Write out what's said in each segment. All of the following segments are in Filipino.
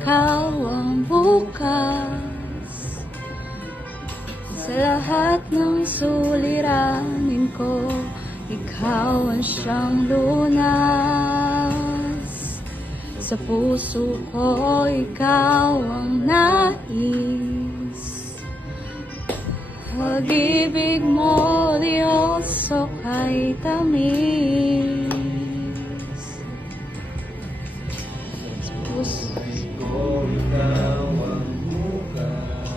ikaw ang bukas. Sa lahat ng suliranin ko, ikaw ang siyang lunas. Sa puso ko, ikaw ang nais. Pag-ibig mo, Diyos, o kay tamis. Sa puso ko, ikaw ang bukas.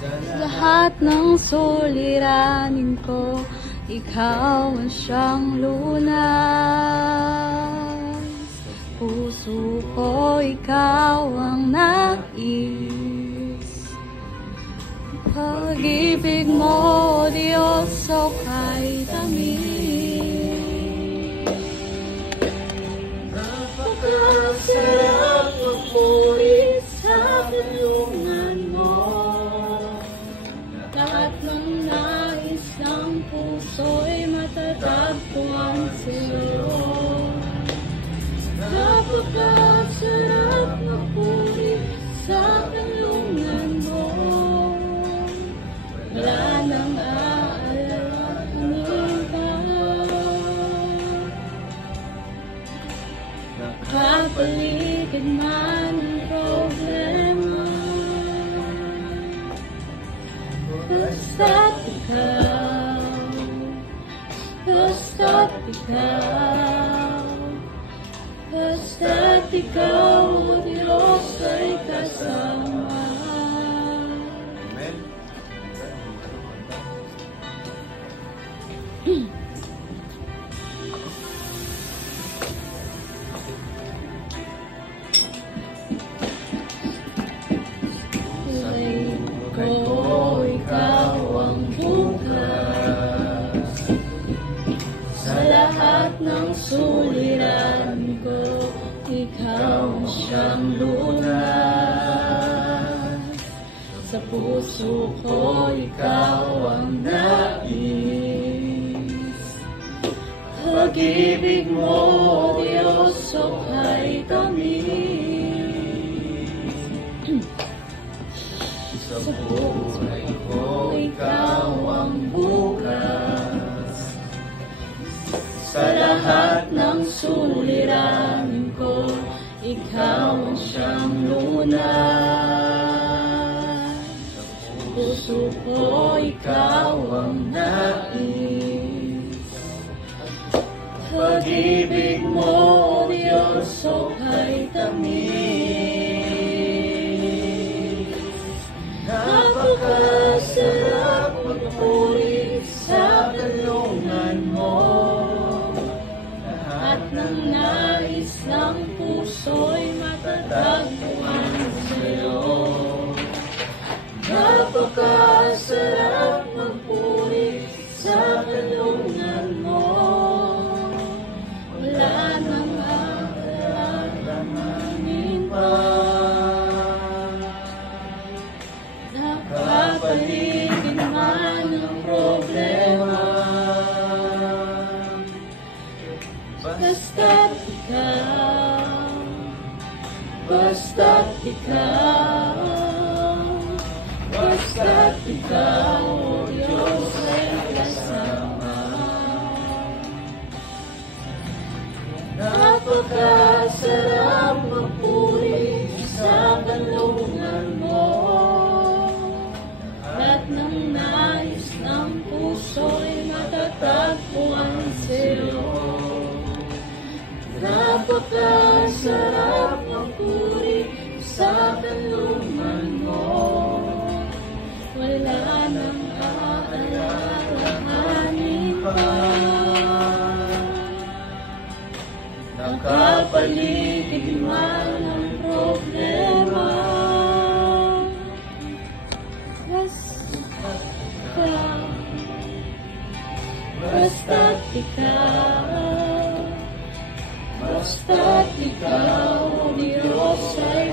Sa lahat ng suliranin ko, ikaw ang siyang lunas. Puso ko, ikaw ang nais. Pag-ibig mo, Diyos, o kay tamis. Napakasarap magmuli sa tulungan mo. Lahat ng nais ng puso'y matatagpuan sa'yo. Napakasarap magmuli sa tulungan mo. Wala nang aalalahanin pa. Nakapaligid man ang problema, basta't ikaw, basta't ikaw, basta't ikaw, o Diyos, ay kasama. Ko, ikaw ang bukas. Sa lahat ng suliranin ko, ikaw ang siyang lunas. Sa puso ko, ikaw ang nais. Pag-ibig mo, Diyos, o kay tamis. Sa buhay ko, ikaw ang bukas. Sa lahat ng suliranin ko, ikaw ang siyang lunas. Sa puso ko, ikaw ang nais. Pag-ibig mo, Diyos, o kay tamis. Napakasarap magpuri sa tulungan mo. Lahat ng nais ng puso'y matatagpuan sa'yo. Napakasarap magpuri sa tulungan mo. Wala nang aalalahanin pa. Nakapaligid man ang problema, basta't ikaw, basta't ikaw, basta't ikaw, o Diyos, ay kasama. Napakasarap magpuri sa kalungan mo. Lahat ng nais ng puso'y matatagpuan sa'yo. Napakasarap magpuri sa kalungan mo. Wala nang aalalahanin pa. Nakapaligid man ang problema, basta't ikaw, basta't ikaw, o Diyos, ay